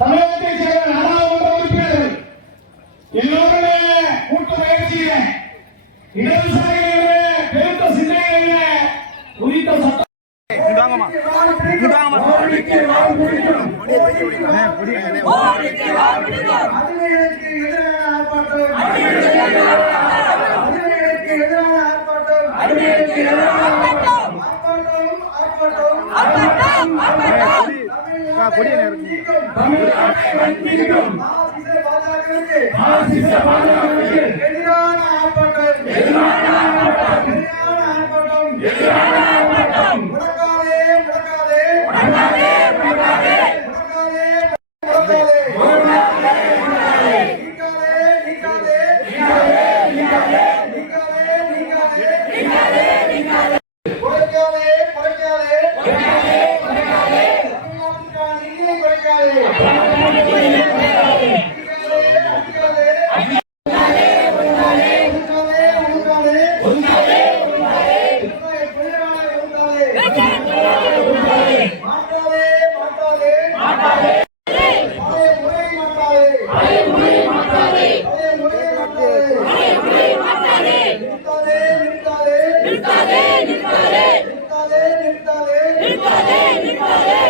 தமிழகத்தைச் சேர்ந்த நாடாளுமன்ற உறுப்பினர்கள் எல்லோருடைய கூட்டு முயற்சியில இடதுசாரிகளுடைய பெருத்த சிந்தனையில குறித்த சட்டம் ஆர்ப்பாட்டம் அடிமைகளுக்கு எதிரான ஆர்ப்பாட்டம் ஆர்ப்பாட்டம் தமிழ்நாட்டை வஞ்சிக்கும் ஆசிச பாஜகவிற்கு எதிரான நிற்காதே நிற்காதே நிற்காதே நிற்காதே நிற்காதே